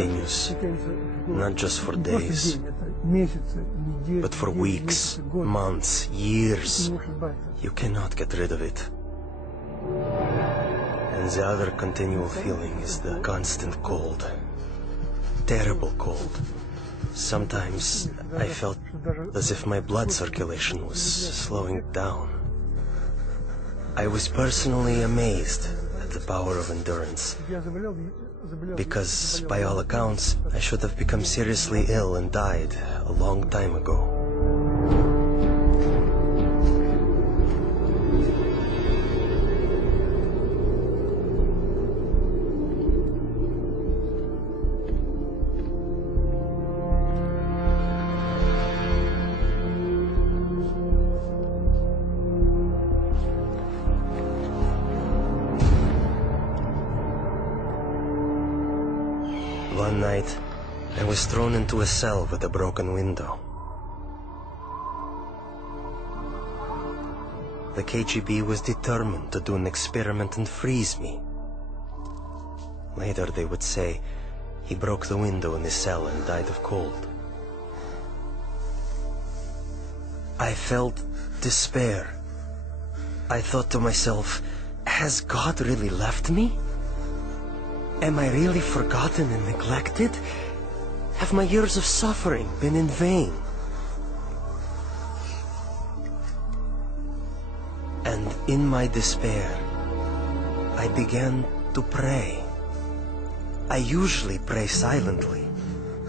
continues, not just for days, but for weeks, months, years. You cannot get rid of it. And the other continual feeling is the constant cold. Terrible cold. Sometimes I felt as if my blood circulation was slowing down. I was personally amazed at the power of endurance, because by all accounts I should have become seriously ill and died a long time ago. One night, I was thrown into a cell with a broken window. The KGB was determined to do an experiment and freeze me. Later they would say he broke the window in his cell and died of cold. I felt despair. I thought to myself, has God really left me? Am I really forgotten and neglected? Have my years of suffering been in vain? And in my despair, I began to pray. I usually pray silently,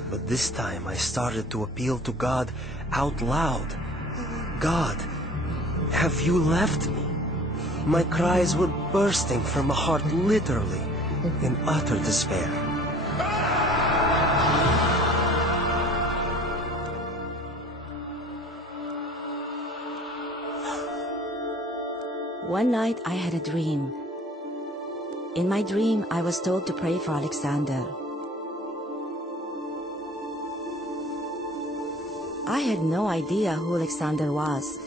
but this time I started to appeal to God out loud. God, have you left me? My cries were bursting from a heart literally in utter despair. One night I had a dream. In my dream, I was told to pray for Alexander. I had no idea who Alexander was.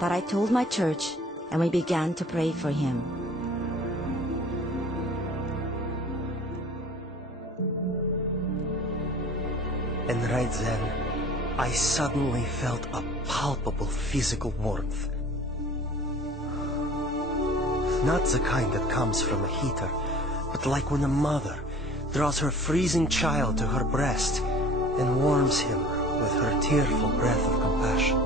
But I told my church, and we began to pray for him. And right then, I suddenly felt a palpable physical warmth. Not the kind that comes from a heater, but like when a mother draws her freezing child to her breast and warms him with her tearful breath of compassion.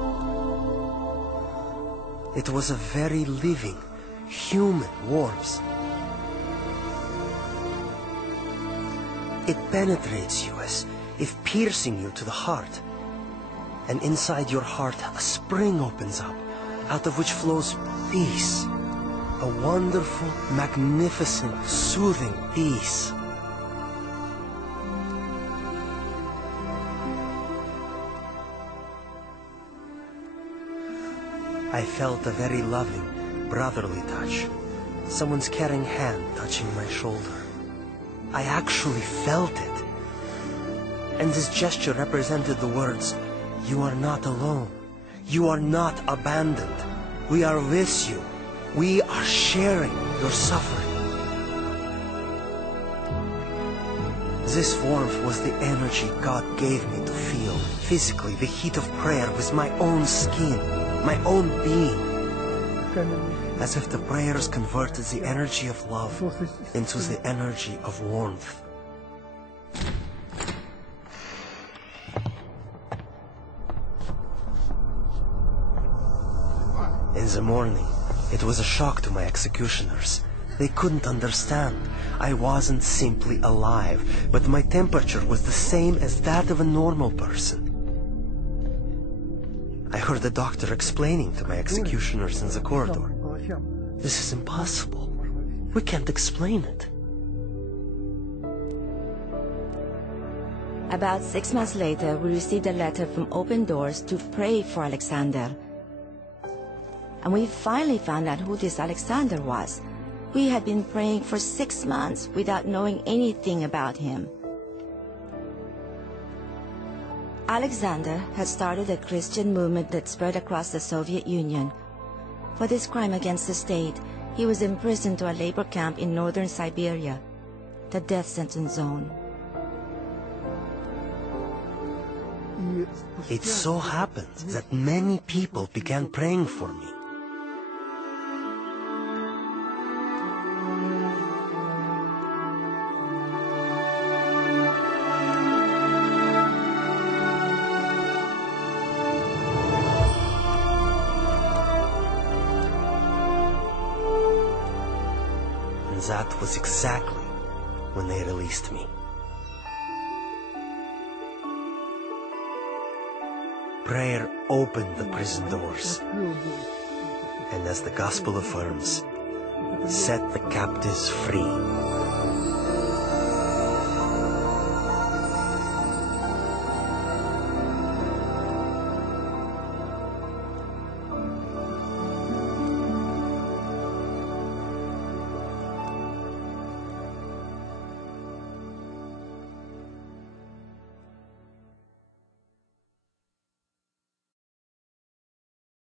It was a very living, human warmth. It penetrates you as if piercing you to the heart. And inside your heart, a spring opens up, out of which flows peace. A wonderful, magnificent, soothing peace. I felt a very loving, brotherly touch. Someone's caring hand touching my shoulder. I actually felt it. And this gesture represented the words, "You are not alone. You are not abandoned. We are with you. We are sharing your suffering." This warmth was the energy God gave me to feel physically the heat of prayer with my own skin, my own being. As if the prayers converted the energy of love into the energy of warmth. In the morning, it was a shock to my executioners. They couldn't understand. I wasn't simply alive, but my temperature was the same as that of a normal person. I heard the doctor explaining to my executioners in the corridor, "This is impossible. We can't explain it." About 6 months later, we received a letter from Open Doors to pray for Alexander. And we finally found out who this Alexander was. We had been praying for 6 months without knowing anything about him. Alexander had started a Christian movement that spread across the Soviet Union. For this crime against the state, he was imprisoned to a labor camp in northern Siberia. the death sentence zone. It so happened that many people began praying for me. And that was exactly when they released me. Prayer opened the prison doors, and as the gospel affirms, set the captives free.